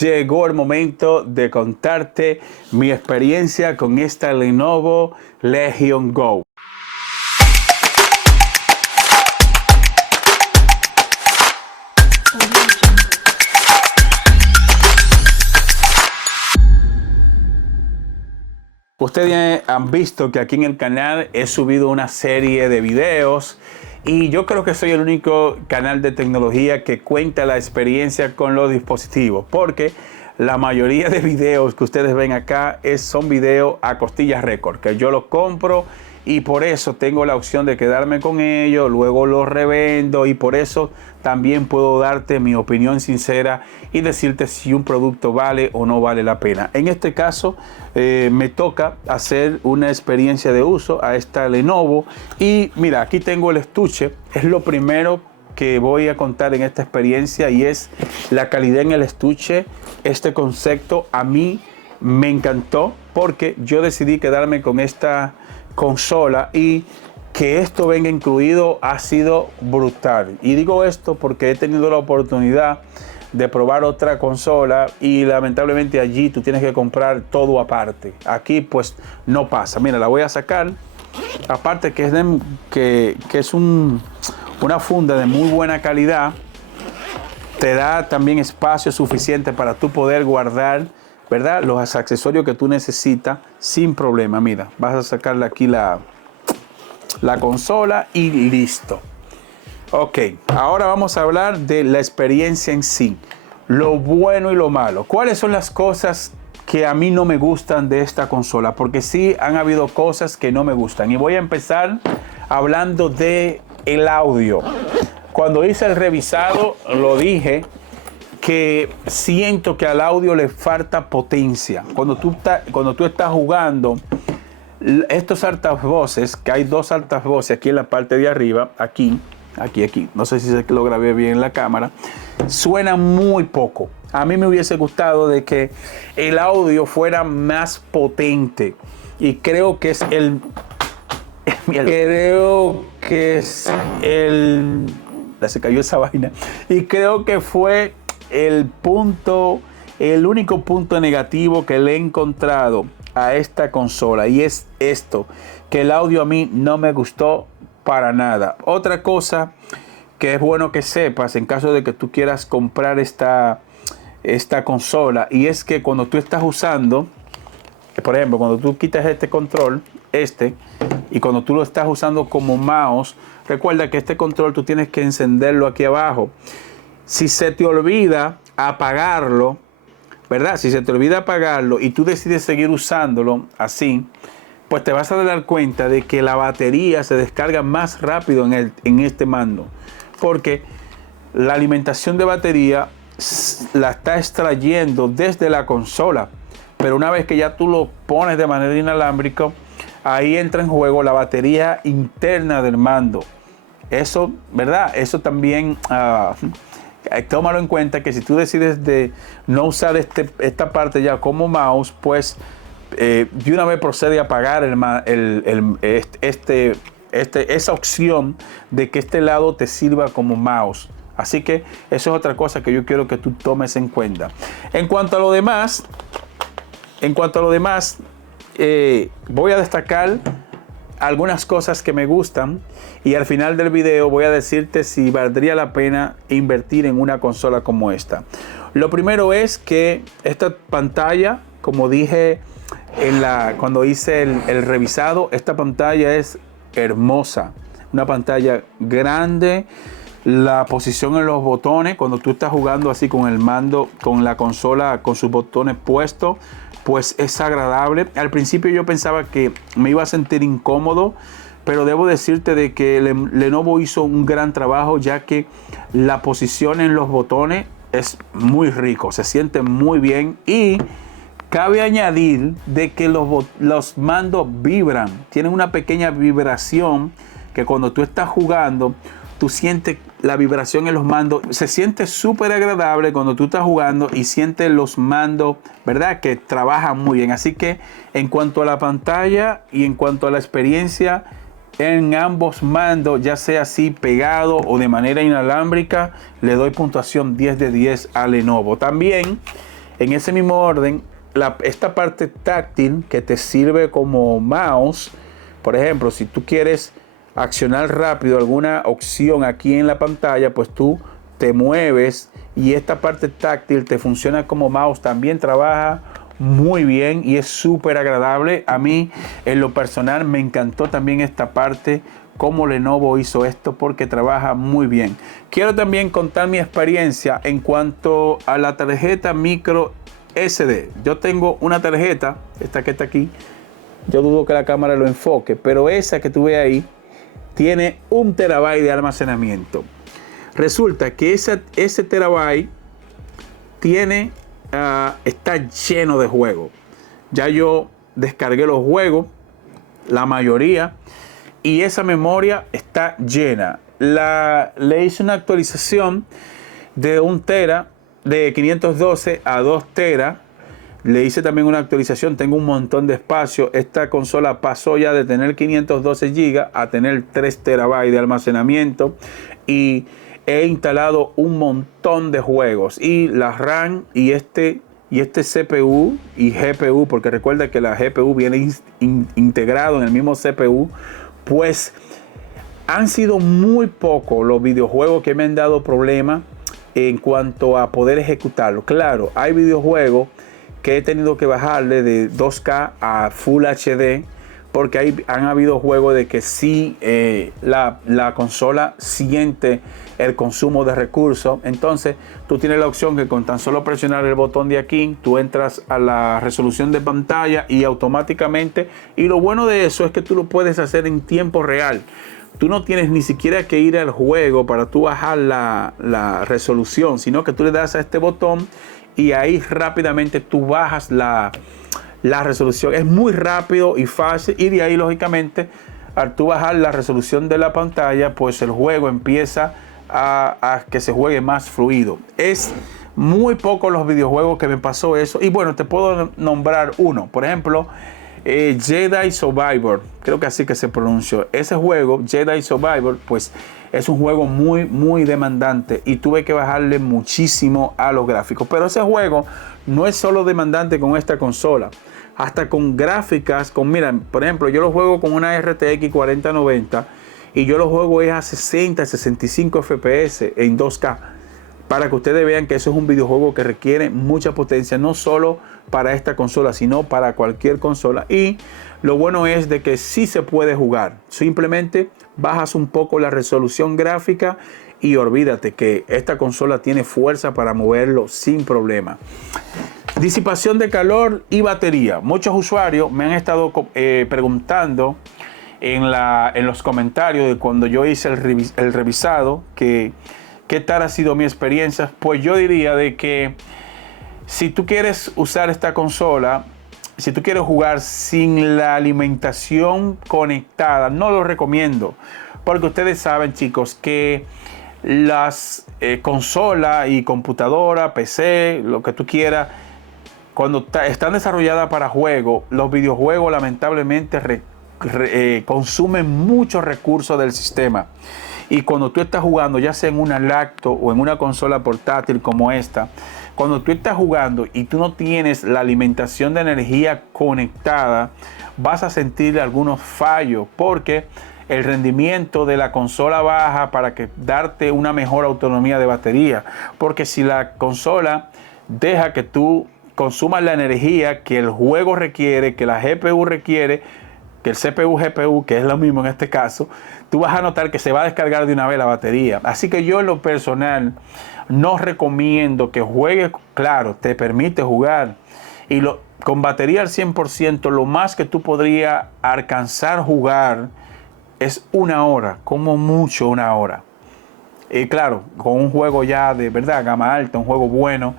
Llegó el momento de contarte mi experiencia con esta Lenovo Legion Go. Ustedes han visto que aquí en el canal he subido una serie de videos y yo creo que soy el único canal de tecnología que cuenta la experiencia con los dispositivos, porque la mayoría de videos que ustedes ven acá son videos a costillas récord, que yo los compro y por eso tengo la opción de quedarme con ellos, luego los revendo y por eso también puedo darte mi opinión sincera y decirte si un producto vale o no vale la pena. En este caso me toca hacer una experiencia de uso a esta Lenovo y mira, aquí tengo el estuche, es lo primero que voy a contar en esta experiencia y es la calidad en el estuche. Este concepto a mí me encantó porque yo decidí quedarme con esta consola y que esto venga incluido ha sido brutal. Y digo esto porque he tenido la oportunidad de probar otra consola y lamentablemente allí tú tienes que comprar todo aparte. Aquí pues no pasa. Mira, la voy a sacar. Aparte que es una funda de muy buena calidad, te da también espacio suficiente para tú poder guardar, ¿verdad?, los accesorios que tú necesitas sin problema. Mira, vas a sacarle aquí la consola y listo. Ok, ahora vamos a hablar de la experiencia en sí, lo bueno y lo malo. ¿Cuáles son las cosas que a mí no me gustan de esta consola? Porque sí han habido cosas que no me gustan. Y voy a empezar hablando de el audio. Cuando hice el revisado, lo dije, que siento que al audio le falta potencia. Cuando tú estás jugando, estos altavoces, que hay dos altavoces aquí en la parte de arriba, aquí, no sé si lo grabé bien en la cámara, suenan muy poco. A mí me hubiese gustado de que el audio fuera más potente y creo que es se cayó esa vaina y creo que fue el único punto negativo que le he encontrado a esta consola, y es esto, que el audio a mí no me gustó para nada. Otra cosa que es bueno que sepas en caso de que tú quieras comprar esta consola, y es que cuando tú estás usando, por ejemplo, cuando tú quitas este control, y cuando tú lo estás usando como mouse, recuerda que este control tú tienes que encenderlo aquí abajo. Si se te olvida apagarlo, ¿verdad? Si se te olvida apagarlo y tú decides seguir usándolo así, pues te vas a dar cuenta de que la batería se descarga más rápido en este mando, porque la alimentación de batería la está extrayendo desde la consola, pero una vez que ya tú lo pones de manera inalámbrica, ahí entra en juego la batería interna del mando. Eso, ¿verdad? Eso también tómalo en cuenta, que si tú decides de no usar esta parte ya como mouse, pues de una vez procede a apagar esa opción de que este lado te sirva como mouse. Así que eso es otra cosa que yo quiero que tú tomes en cuenta. En cuanto a lo demás, voy a destacar algunas cosas que me gustan y al final del video voy a decirte si valdría la pena invertir en una consola como esta. Lo primero es que esta pantalla, como dije cuando hice el revisado, esta pantalla es hermosa, una pantalla grande. La posición en los botones, cuando tú estás jugando así con el mando, con la consola con sus botones puestos, pues es agradable. Al principio yo pensaba que me iba a sentir incómodo, pero debo decirte de que Lenovo hizo un gran trabajo, ya que la posición en los botones es muy rico, se siente muy bien, y cabe añadir de que los mandos vibran, tienen una pequeña vibración que cuando tú estás jugando, tú sientes la vibración en los mandos. Se siente súper agradable cuando tú estás jugando y sientes los mandos, ¿verdad?, que trabajan muy bien. Así que en cuanto a la pantalla y en cuanto a la experiencia en ambos mandos, ya sea así pegado o de manera inalámbrica, le doy puntuación 10 de 10 a Lenovo. También En ese mismo orden, esta parte táctil que te sirve como mouse, por ejemplo, si tú quieres accionar rápido alguna opción aquí en la pantalla, pues tú te mueves y esta parte táctil te funciona como mouse, también trabaja muy bien y es súper agradable. A mí en lo personal me encantó también esta parte, cómo Lenovo hizo esto, porque trabaja muy bien. Quiero también contar mi experiencia en cuanto a la tarjeta micro SD. Yo tengo una tarjeta, esta que está aquí, yo dudo que la cámara lo enfoque, pero esa que tú ves ahí tiene 1 terabyte de almacenamiento. Resulta que ese terabyte tiene, está lleno de juegos. Ya yo descargué los juegos, la mayoría, y esa memoria está llena. Le hice una actualización de 1 tera, de 512 a 2 tera. Le hice también una actualización, tengo un montón de espacio. Esta consola pasó ya de tener 512 GB a tener 3 terabytes de almacenamiento y he instalado un montón de juegos. Y la RAM y este CPU y GPU, porque recuerda que la GPU viene integrado en el mismo CPU, pues han sido muy pocos los videojuegos que me han dado problemas en cuanto a poder ejecutarlo. Claro, hay videojuegos que he tenido que bajarle de 2K a Full HD, porque han habido juegos de que sí la consola siente el consumo de recursos. Entonces tú tienes la opción que con tan solo presionar el botón de aquí, tú entras a la resolución de pantalla y automáticamente, y lo bueno de eso es que tú lo puedes hacer en tiempo real. Tú no tienes ni siquiera que ir al juego para tú bajar la resolución, sino que tú le das a este botón y ahí rápidamente tú bajas la resolución. Es muy rápido y fácil, y de ahí lógicamente al tú bajar la resolución de la pantalla, pues el juego empieza a que se juegue más fluido. Es muy poco los videojuegos que me pasó eso, y bueno, te puedo nombrar uno, por ejemplo, Jedi Survivor, creo que así que se pronunció. Ese juego, Jedi Survivor, pues es un juego muy demandante y tuve que bajarle muchísimo a los gráficos. Pero ese juego no es solo demandante con esta consola, hasta con gráficas, miren, por ejemplo, yo lo juego con una RTX 4090 y yo lo juego a 60-65 FPS en 2K. Para que ustedes vean que eso es un videojuego que requiere mucha potencia, no solo para esta consola, sino para cualquier consola. Y lo bueno es de que sí se puede jugar. Simplemente bajas un poco la resolución gráfica y olvídate que esta consola tiene fuerza para moverlo sin problema. Disipación de calor y batería. Muchos usuarios me han estado preguntando en los comentarios de cuando yo hice el revisado que ¿qué tal ha sido mi experiencia? Pues yo diría de que si tú quieres usar esta consola, si tú quieres jugar sin la alimentación conectada, no lo recomiendo. Porque ustedes saben, chicos, que las consolas y computadora, PC, lo que tú quieras, cuando están desarrolladas para juego, los videojuegos lamentablemente consumen muchos recursos del sistema. Y cuando tú estás jugando, ya sea en una laptop o en una consola portátil como esta, cuando tú estás jugando y tú no tienes la alimentación de energía conectada, vas a sentir algunos fallos porque el rendimiento de la consola baja para darte una mejor autonomía de batería. Porque si la consola deja que tú consumas la energía que el juego requiere, que la GPU requiere, que el CPU, GPU, que es lo mismo en este caso, tú vas a notar que se va a descargar de una vez la batería. Así que yo en lo personal no recomiendo que juegues. Claro, te permite jugar y con batería al 100%, lo más que tú podrías alcanzar jugar es 1 hora, como mucho 1 hora. Y claro, con un juego ya de verdad gama alta, un juego bueno,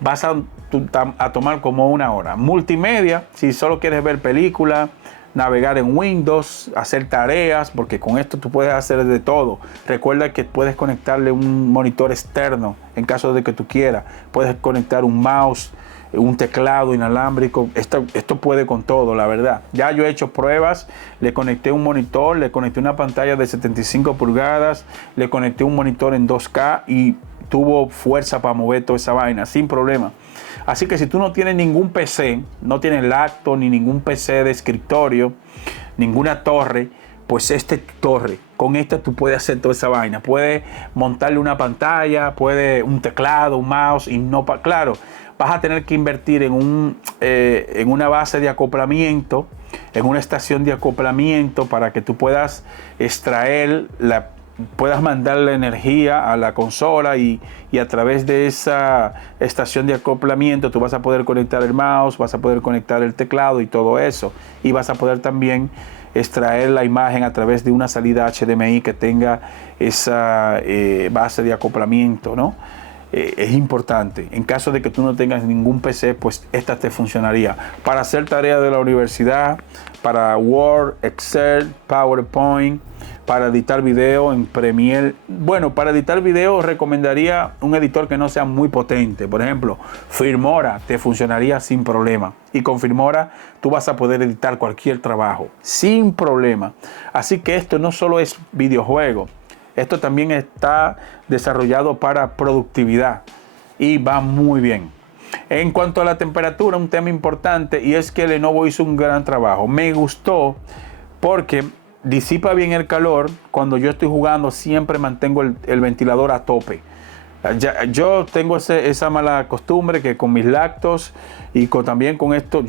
vas a tomar como 1 hora. Multimedia, si solo quieres ver películas, navegar en Windows, hacer tareas, porque con esto tú puedes hacer de todo. Recuerda que puedes conectarle un monitor externo en caso de que tú quieras. Puedes conectar un mouse, un teclado inalámbrico. Esto puede con todo, la verdad. Ya yo he hecho pruebas, le conecté un monitor, le conecté una pantalla de 75 pulgadas, le conecté un monitor en 2K y tuvo fuerza para mover toda esa vaina sin problema. Así que si tú no tienes ningún PC, no tienes laptop ni ningún PC de escritorio, ninguna torre, pues torre, con esta tú puedes hacer toda esa vaina. Puedes montarle una pantalla, un teclado, un mouse y no, claro, vas a tener que invertir en una base de acoplamiento, en una estación de acoplamiento para que tú puedas puedas mandar la energía a la consola y a través de esa estación de acoplamiento tú vas a poder conectar el mouse, vas a poder conectar el teclado y todo eso. Y vas a poder también extraer la imagen a través de una salida HDMI que tenga esa base de acoplamiento, ¿no? Es importante. En caso de que tú no tengas ningún PC, pues esta te funcionaría para hacer tareas de la universidad, para Word, Excel, PowerPoint, para editar video en Premiere. Bueno, para editar video recomendaría un editor que no sea muy potente. Por ejemplo, Filmora te funcionaría sin problema. Y con Filmora tú vas a poder editar cualquier trabajo sin problema. Así que esto no solo es videojuego. Esto también está desarrollado para productividad y va muy bien. En cuanto a la temperatura, un tema importante, y es que Lenovo hizo un gran trabajo. Me gustó porque disipa bien el calor. Cuando yo estoy jugando siempre mantengo el ventilador a tope. Yo tengo esa mala costumbre que con mis laptops y también con esto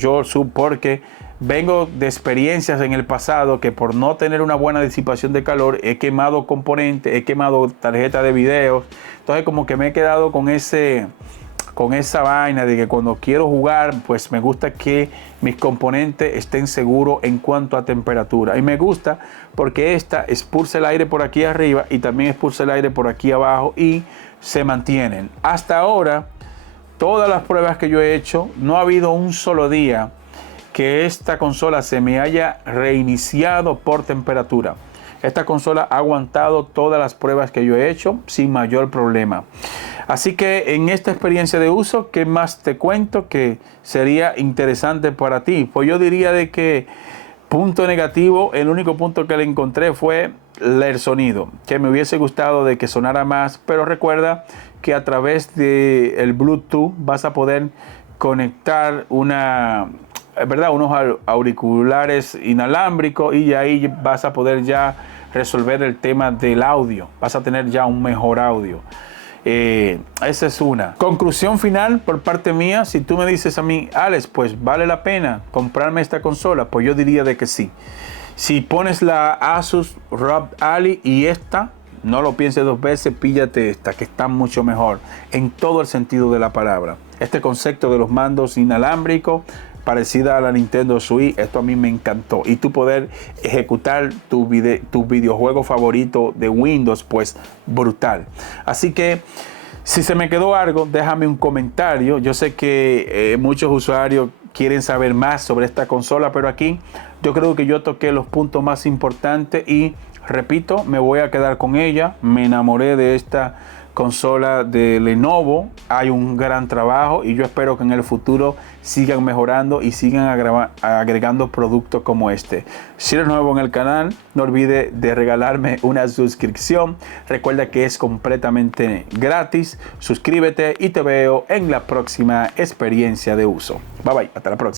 porque vengo de experiencias en el pasado que por no tener una buena disipación de calor he quemado componentes, he quemado tarjetas de video. Entonces como que me he quedado con esa vaina de que cuando quiero jugar pues me gusta que mis componentes estén seguros en cuanto a temperatura. Y me gusta porque esta expulsa el aire por aquí arriba y también expulsa el aire por aquí abajo y se mantienen. Hasta ahora, todas las pruebas que yo he hecho, no ha habido un solo día que esta consola se me haya reiniciado por temperatura. Esta consola ha aguantado todas las pruebas que yo he hecho sin mayor problema. Así que en esta experiencia de uso, ¿qué más te cuento que sería interesante para ti? Pues yo diría de que punto negativo, el único punto que le encontré fue el sonido, que me hubiese gustado de que sonara más, pero recuerda que a través del Bluetooth vas a poder conectar unos auriculares inalámbricos y ahí vas a poder ya resolver el tema del audio, vas a tener ya un mejor audio. Esa es una. Conclusión final por parte mía, si tú me dices a mí, Alex, pues vale la pena comprarme esta consola, pues yo diría de que sí. Si pones la Asus ROG Ally y esta, no lo pienses dos veces, píllate esta, que está mucho mejor en todo el sentido de la palabra. Este concepto de los mandos inalámbricos, parecida a la Nintendo Switch, esto a mí me encantó. Y tú poder ejecutar tu videojuego favorito de Windows, pues brutal. Así que si se me quedó algo, déjame un comentario. Yo sé que muchos usuarios quieren saber más sobre esta consola, pero aquí yo creo que yo toqué los puntos más importantes y repito, me voy a quedar con ella. Me enamoré de esta consola de Lenovo. Hay un gran trabajo y yo espero que en el futuro sigan mejorando y sigan agregando productos como este. Si eres nuevo en el canal, no olvides de regalarme una suscripción. Recuerda que es completamente gratis. Suscríbete y te veo en la próxima experiencia de uso. Bye bye, hasta la próxima.